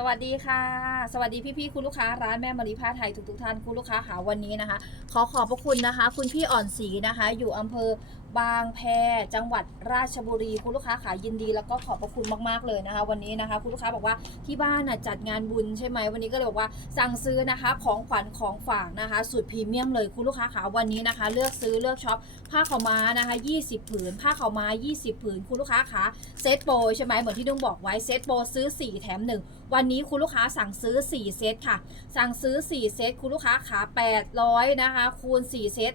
สวัสดีค่ะ สวัสดีพี่ๆคุณลูกค้าร้านแม่มารีผ้าไทยทุกๆท่านคุณลูกค้าหาวันนี้นะคะ ขอขอบพระคุณนะคะ คุณพี่อ่อนศรีนะคะ อยู่อำเภอบางแพจังหวัดราชบุรีคุณลูกค้าขายินดีแล้วก็ขอบพระคุณมากๆเลยนะคะ วันนี้นะคะคุณลูกค้าบอกว่าที่บ้านจัดงานบุญใช่ไหมวันนี้ก็เลยบอกว่าสั่งซื้อนะคะของขวัญของฝากนะคะสุดพรีเมียมเลยคุณลูกค้าขาวันนี้นะคะ เลือกซื้อเลือกช็อปผ้าขาวม้านะคะ 20 ผืน ผ้าขาวม้า 20 ผืน คุณลูกค้าขาเซตโปรใช่ไหมเหมือนที่นุ่งบอกไว้เซตโปรซื้อ 4 แถม 1 วันนี้คุณลูกค้าสั่งซื้อ 4 เซตค่ะ สั่งซื้อ 4 เซตคุณลูกค้าขา800นะคะคูณ 4 เซต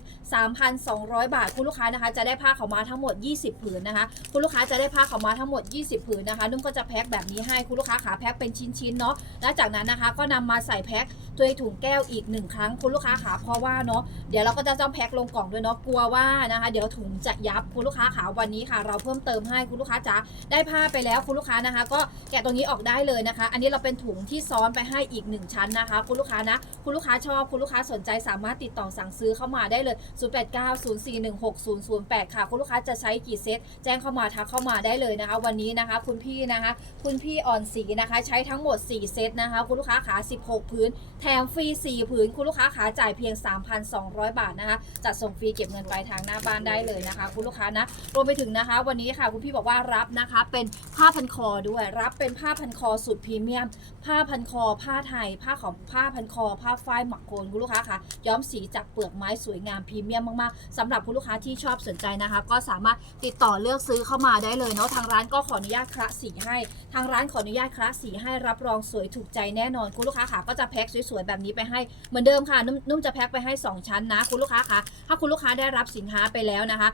3,200 บาทคุณลูกค้านะคะจะได้ผ้าขาวม้าทั้งหมด 20 ผืนนะคะ คุณลูกค้าจะได้ผ้าขาวม้าทั้งหมด 20 ผืนนะคะ นุ่มก็จะแพ็คแบบนี้ให้คุณลูกค้าขาแพ็คเป็นชิ้นๆเนาะ แล้วจากนั้นนะคะก็นำมาใส่แพ็คตัวยถุงแก้วอีกหนึ่งครั้งคุณลูกค้าขาเพราะว่าเนาะเดี๋ยวเราก็จะต้องแพ็คลงกล่องด้วยเนาะกลัวว่านะคะ เดี๋ยวถุงจะยับคุณลูกค้าขาวันนี้ค่ะ เราเพิ่มเติมให้คุณลูกค้าจ๋าได้ผ้าไปแล้วคุณลูกค้านะคะ ก็แกะตรงนี้ออกได้เลยนะคะ อันนี้เราเป็นถุงที่ซ้อนไปให้อีกหนึ่งชั้นนะคะ คุณลูกค้านะ คุณลูกค้าชอบคุณลูกค้าสนใจสามารถติดต่อสั่งซื้อเข้ามาได้เลย 0890416008 ค่ะ คุณลูกค้าจะใช้กี่เซตแจ้งเข้ามาทักเข้ามาได้เลยนะคะ วันนี้นะคะ คุณพี่นะคะ คุณพี่อ่อนสีนะคะ ใช้ทั้งหมด 4 เซตนะคะ คุณลูกค้าขา16 พื้นแถมฟรี 4 ผืน คุณลูกค้าขาจ่ายเพียง 3,200 บาทนะคะ จัดส่งฟรีเก็บเงินปลายทางหน้าบ้านได้เลยนะคะ คุณลูกค้านะ รวมไปถึงนะคะ วันนี้ค่ะคุณพี่บอกว่ารับนะคะ เป็นผ้าพันคอด้วย รับเป็นผ้าพันคอสุดพรีเมียม ผ้าพันคอ ผ้าไทย ผ้าของผ้าพันคอ ผ้าฝ้ายหมักโคนคุณลูกค้าคะย้อมสีจากเปลือกไม้สวยงามพรีเมียมมากๆสำหรับคุณลูกค้าที่ชอบสนใจนะคะ ก็สามารถติดต่อเลือกซื้อเข้ามาได้เลยเนาะ ทางร้านก็ขออนุญาตคละสีให้ ทางร้านขออนุญาตคละสีให้ รับรองสวยถูกใจแน่นอน คุณลูกค้าค่ะก็จะแพ็คสวยๆแบบนี้ไปให้เหมือนเดิมค่ะนุ่มนุ่มจะแพ็คไปให้ 2 ชั้นนะ คุณลูกค้าคะถ้าคุณลูกค้าได้รับสินค้าไปแล้วนะคะ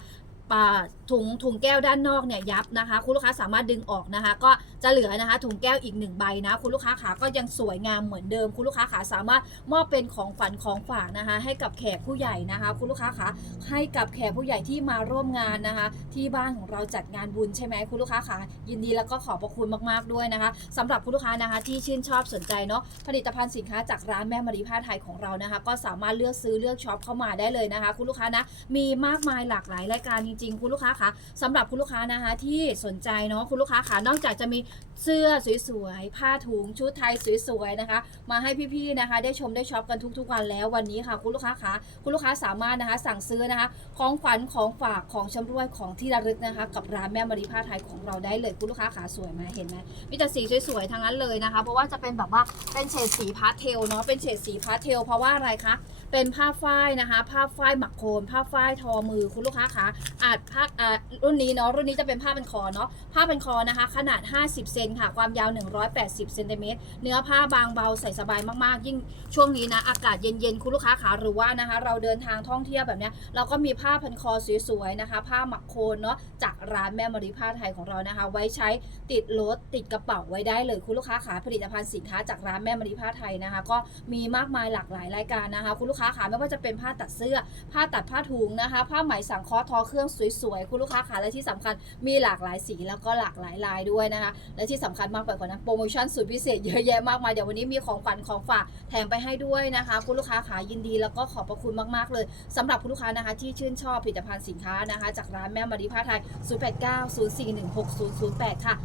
ถุงถุงแก้วด้านนอกเนี่ยยับนะคะ คุณลูกค้าสามารถดึงออกนะคะ ก็จะเหลือนะคะ ถุงแก้วอีกหนึ่งใบนะ คุณลูกค้าขาก็ยังสวยงามเหมือนเดิม คุณลูกค้าขาสามารถมอบเป็นของขวัญของฝากนะคะ ให้กับแขกผู้ใหญ่นะคะ คุณลูกค้าขาให้กับแขกผู้ใหญ่ที่มาร่วมงานนะคะ ที่บ้านของเราจัดงานบุญใช่ไหมคุณลูกค้าขายินดีแล้วก็ขอบพระคุณมากๆด้วยนะคะสำหรับคุณลูกค้านะคะ ที่ชื่นชอบสนใจเนาะผลิตภัณฑ์สินค้าจากร้านแม่มารีผ้าไทยของเรานะคะ ก็สามารถเลือกซื้อเลือกช็อปเข้ามาได้เลยนะคะ คุณลูกค้านะมีมากมายหลากหลายรายการจริง ๆ คุณลูกค้าคะสำหรับคุณลูกค้านะคะที่สนใจเนาะคุณลูกค้าคะนอกจากจะมีเสื้อสวยๆผ้าถุงชุดไทยสวยๆนะคะ มาให้พี่ๆนะคะ ได้ชมได้ช็อปกันทุกๆวันแล้ววันนี้ค่ะ คุณลูกค้าคะคุณลูกค้าสามารถนะคะ สั่งซื้อนะคะ ของขวัญของฝากของชำรวยของที่ระลึกนะคะ กับร้านแม่มารีผ้าไทยของเราได้เลยคุณลูกค้าขาสวยไหมเห็นไหมมีแต่สีสวยๆทั้งนั้นเลยนะคะ เพราะว่าจะเป็นแบบว่าเป็นเฉดสีพาสเทลเนาะเป็นเฉดสีพาสเทลเพราะว่าอะไรคะเป็นผ้าฝ้ายนะคะ ผ้าฝ้ายหมักโคนผ้าฝ้ายทอมือคุณลูกค้าคะอาจผ้าอ่ารุ่นนี้เนาะรุ่นนี้จะเป็นผ้าเป็นคอเนาะผ้าเป็นคอนะคะ ขนาด 50 เซนค่ะ ความยาว 180เซนติเมตรเนื้อผ้าบางเบาใส่สบายมากๆ ยิ่งช่วงนี้นะ อากาศเย็นๆ คุณลูกค้าขาหรือว่านะคะ เราเดินทางท่องเที่ยวแบบเนี้ยเราก็มีผ้าพันคอสวยๆนะคะ ผ้าหมักโคนเนาะจากร้านแม่มรีผ้าไทยของเรานะคะ ไว้ใช้ติดรถติดกระเป๋าไว้ได้เลยคุณลูกค้าขาผลิตภัณฑ์สินค้าจากร้านแม่มรีผ้าไทยนะคะ ก็มีมากมายหลากหลายรายการนะคะ คุณลูกค้าขาไม่ว่าจะเป็นผ้าตัดเสื้อ ผ้าตัดผ้าถุงนะคะ ผ้าไหมสังเคราะห์ทอเครื่องสวยๆ คุณลูกค้าขาและที่สำคัญมีหลากหลายสีแล้วก็หลากหลายลายด้วยนะคะ และที่สำคัญมากไปกว่านั้นโปรโมชั่นสุดพิเศษเยอะแยะมากมายเดี๋ยววันนี้มีของขวัญของฝากแถมไปให้ด้วยนะคะ คุณลูกค้าขายินดีแล้วก็ขอบพระคุณมากๆเลยสำหรับคุณลูกค้านะคะที่ชื่นชอบผลิตภัณฑ์สินค้านะคะ จากร้านแม่มารีผ้าไทย 0890416008 ค่ะ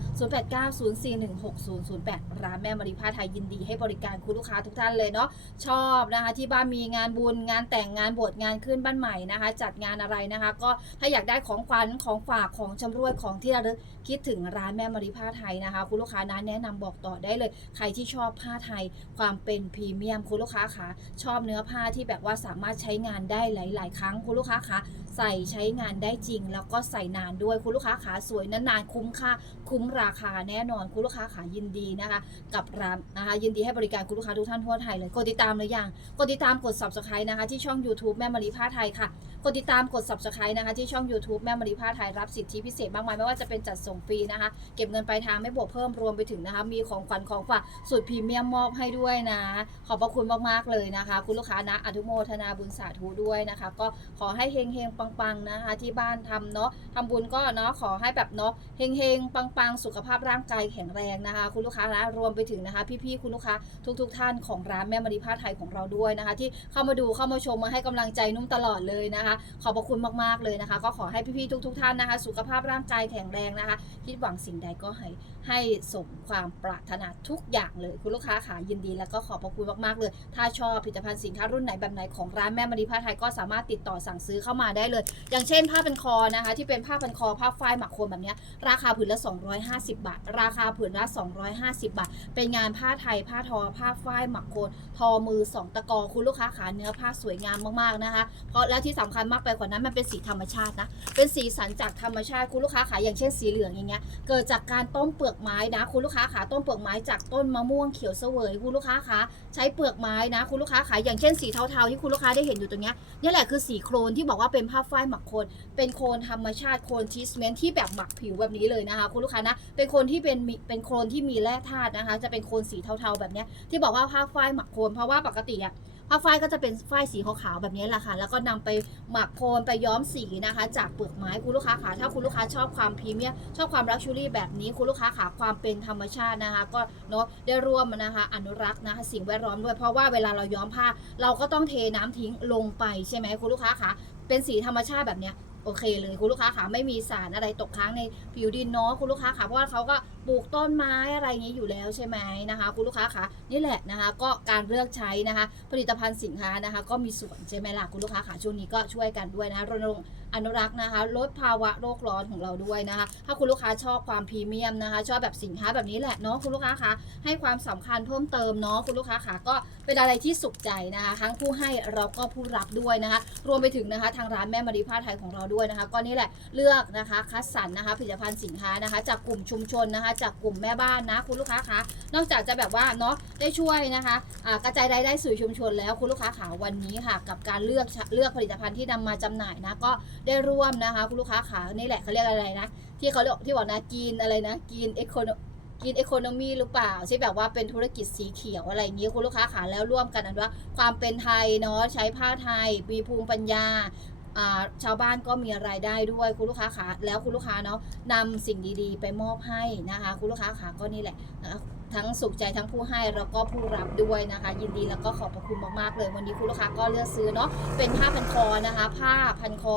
0890416008 ร้านแม่มารีผ้าไทยยินดีให้บริการคุณลูกค้าทุกท่านเลยเนาะชอบนะคะที่บ้านมีงานบุญงานแต่งงานบวชงานขึ้นบ้านใหม่นะคะ จัดงานอะไรนะคะ ก็ถ้าอยากได้ของขวัญของฝากของชำรวยของที่ระลึกคิดถึงร้านแม่มาริผ้าไทยนะคะ คุณลูกค้านะแนะนำบอกต่อได้เลย ใครที่ชอบผ้าไทย ความเป็นพรีเมียมคุณลูกค้าคะชอบเนื้อผ้าที่แบบว่าสามารถใช้งานได้หลาย ๆ ครั้งคุณลูกค้าคะ ใส่ใช้งานได้จริง แล้วก็ใส่นานด้วยคุณลูกค้าขาสวยนานๆคุ้มค่าคุ้มราคาแน่นอนคุณลูกค้าขายินดีนะคะ กับร้านนะคะยินดีให้บริการคุณลูกค้าทุกท่านทั่วไทยเลยกดติดตามหรือยังกดติดตามกด subscribe นะคะที่ช่อง YouTube แม่มารีผ้าไทยค่ะกดติดตามกด subscribe นะคะที่ช่อง YouTube แม่มารีผ้าไทยรับสิทธิพิเศษมากมายไม่ว่าจะเป็นจัดส่งฟรีนะคะ เก็บเงินปลายทางไม่บวกเพิ่มรวมไปถึงนะคะ มีของขวัญของฝากสุดพรีเมียมมอบให้ด้วยนะ ขอบพระคุณมากๆเลยนะคะ คุณลูกค้านะอนุโมทนาบุญสาธุด้วยนะคะ ก็ขอให้เฮงเฮงๆปังๆนะคะที่บ้านทำเนาะทำบุญก็เนาะขอให้แบบเนาะเฮงๆปังๆ สุขภาพร่างกายแข็งแรงนะคะ คุณลูกค้านะรวมไปถึงนะคะ พี่ๆคุณลูกค้าทุก ๆ ท่านของร้านแม่มารีผ้าไทยของเราด้วยนะคะ ที่เข้ามาดูเข้ามาชมมาให้กำลังใจนุ่มตลอดเลยนะคะ ขอบพระคุณมากๆเลยนะคะ ก็ขอให้พี่ๆทุก ๆ ท่านนะคะ สุขภาพร่างกายแข็งแรงนะคะ คิดหวังสิ่งใดก็ให้ให้สมความปรารถนาทุกอย่างเลย คุณลูกค้าขายินดี แล้วก็ขอบพระคุณมากๆเลย ถ้าชอบผลิตภัณฑ์สินค้ารุ่นไหนแบบไหนของร้านแม่มารีผ้าไทยก็สามารถติดต่อสั่งซื้อเข้ามาได้เลยอย่างเช่นผ้าพันคอนะคะ ที่เป็นผ้าพันคอผ้าฝ้ายหมักโคนแบบนี้ราคาผืนละ 250 บาท ราคาผืนละ 250 บาท เป็นงานผ้าไทยผ้าทอ ผ้าฝ้ายหมักโคนทอมือสองตะกอคุณลูกค้าขาเนื้อผ้าสวยงามมากๆนะคะ เพราะแล้วที่สำคัญมากไปกว่านั้นมันเป็นสีธรรมชาตินะเป็นสีสันจากธรรมชาติคุณลูกค้าขาอย่างเช่นสีเหลืองอย่างเงี้ยเกิดจากการต้มเปลือกไม้นะคุณลูกค้าขาต้มเปลือกไม้จากต้นมะม่วงเขียวเสวยคุณลูกค้าขาใช้เปลือกไม้นะคุณลูกค้าขาอย่างเช่นสีเทาๆที่คุณลูกค้าได้เห็นอยู่ตรงเนี้ยนี่แหละคือสีโครนที่บอกว่าเป็นผ้าฝ้ายหมักโคน เป็นโคนธรรมชาติโคนทีสเมนที่แบบหมักผิวแบบนี้เลยนะคะ คุณลูกค้านะ เป็นโคนที่เป็นมีเป็นโคนที่มีแร่ธาตุนะคะ จะเป็นโคนสีเทาๆแบบนี้ที่บอกว่าผ้าฝ้ายหมักโคนเพราะว่าปกติอะผ้าฝ้ายก็จะเป็นฝ้ายสีขาวๆแบบนี้แหละค่ะ แล้วก็นำไปหมักโคนไปย้อมสีนะคะ จากเปลือกไม้คุณลูกค้าขาถ้าคุณลูกค้าชอบความพรีเมียมชอบความลักชูรี่แบบนี้คุณลูกค้าขาความเป็นธรรมชาตินะคะ ก็เนาะได้ร่วมนะคะ อนุรักษ์นะคะ สิ่งแวดล้อมด้วยเพราะว่าเวลาเราย้อมผ้า เราก็ต้องเทน้ำทิ้งลงไปใช่ไหมคุณลูกค้าคะ เป็นสีธรรมชาติแบบเนี้ยโอเคเลยคุณลูกค้าขาไม่มีสารอะไรตกค้างในผิวดินเนาะคุณลูกค้าขาเพราะว่าเขาก็ ปลูกต้นไม้อะไรอย่างนี้อยู่แล้วใช่ไหมนะคะ คุณลูกค้าคะนี่แหละนะคะ ก็การเลือกใช้นะคะ ผลิตภัณฑ์สินค้านะคะ ก็มีส่วนใช่ไหมล่ะคุณลูกค้าคะช่วงนี้ก็ช่วยกันด้วยนะคะรณรงค์อนุรักษ์นะคะ ลดภาวะโลกร้อนของเราด้วยนะคะ ถ้าคุณลูกค้าชอบความพรีเมียมนะคะ ชอบแบบสินค้าแบบนี้แหละเนาะคุณลูกค้าคะให้ความสำคัญเพิ่มเติมเนาะคุณลูกค้าค่ะก็เป็นอะไรที่สุขใจนะคะ ทั้งผู้ให้เราก็ผู้รับด้วยนะคะ รวมไปถึงนะคะ ทางร้านแม่มารีผ้าไทยของเราด้วยนะคะ ก็นี่แหละเลือกนะคะ คัดสรรนะคะ ผลิตภัณฑ์สินค้านะคะ จากกลุ่มชุมชนนะคะจากกลุ่มแม่บ้านนะ คุณลูกค้าคะนอกจากจะแบบว่าเนาะได้ช่วยนะคะอ่ากระจายรายได้สู่ชุมชนแล้วคุณลูกค้าขาวันนี้ค่ะ กับการเลือกเลือกผลิตภัณฑ์ที่นำมาจำหน่ายนะก็ได้ร่วมนะคะ คุณลูกค้าขานี่แหละเขาเรียกอะไรนะที่เขาเรียกที่บอกนะกินอะไรนะกินเอโคโนกินเอโคโนมีหรือเปล่าที่แบบว่าเป็นธุรกิจสีเขียวอะไรอย่างนี้คุณลูกค้าขาแล้วร่วมกันนว่าความเป็นไทยเนาะใช้ผ้าไทยมีภูมิปัญญา ชาวบ้านก็มีรายได้ด้วยคุณลูกค้าขาแล้วคุณลูกค้าเนาะนำสิ่งดีๆ ไปมอบให้นะคะ คุณลูกค้าขาก็นี่แหละนะคะทั้งสุขใจทั้งผู้ให้แล้วก็ผู้รับด้วยนะคะ ยินดีแล้วก็ขอบพระคุณมากๆเลย วันนี้คุณลูกค้าก็เลือกซื้อเนาะเป็นผ้าพันคอนะคะ ผ้าพันคอ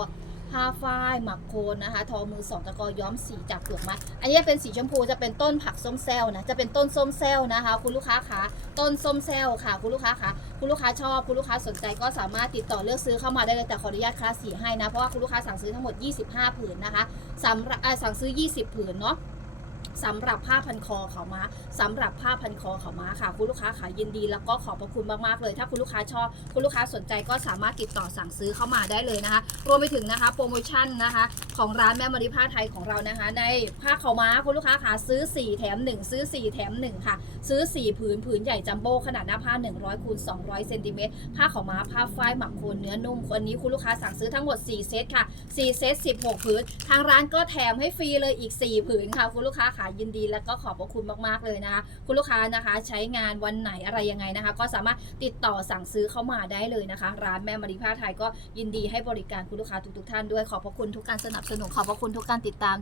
ผ้าฝ้ายหมักโคนนะคะ ทอมือสองตะกอย้อมสีจากเปลือกไม้อันนี้เป็นสีชมพูจะเป็นต้นผักส้มแซลนะจะเป็นต้นส้มแซลนะคะ คุณลูกค้าคะต้นส้มแซลค่ะ คุณลูกค้าคะคุณลูกค้าชอบคุณลูกค้าสนใจก็สามารถติดต่อเลือกซื้อเข้ามาได้เลยแต่ขออนุญาตคลาสสีให้นะเพราะว่าคุณลูกค้าสั่งซื้อทั้งหมด 25 ผืนนะคะสำหรับอ่าสั่งซื้อ 20 ผืนเนาะ สำหรับผ้าพันคอเขามาสำหรับผ้าพันคอเขามาค่ะ คุณลูกค้าขายินดีแล้วก็ขอบพระคุณมากๆเลย ถ้าคุณลูกค้าชอบ คุณลูกค้าสนใจก็สามารถติดต่อสั่งซื้อเข้ามาได้เลยนะคะ รวมไปถึงนะคะ โปรโมชั่นนะคะ ของร้านแม่มารีผ้าไทยของเรานะคะ ในผ้าเขาม้าคุณลูกค้าขาซื้อ 4 แถม 1 ซื้อ 4 แถม 1 ค่ะ ซื้อ 4 ผืนผืนใหญ่จัมโบ้ขนาดหน้าผ้า 100คูณ200เซนติเมตรผ้าเขาม้าผ้าฝ้ายหมักโคนเนื้อนุ่มวันนี้คุณลูกค้าสั่งซื้อทั้งหมด 4 เซตค่ะ 4 เซต 16 ผืน ทางร้านก็แถมให้ฟรีเลยอีก 4 ผืนค่ะ คุณลูกค้าขายินดีแล้วก็ขอบพระคุณมากๆเลยนะคะคุณลูกค้านะคะใช้งานวันไหนอะไรยังไงนะคะ ก็สามารถติดต่อสั่งซื้อเข้ามาได้เลยนะคะ ร้านแม่มารีผ้าไทยก็ยินดีให้บริการคุณลูกค้าทุกๆท่านด้วยขอบพระคุณทุกการสนับสนุนขอบพระคุณทุกการติดตาม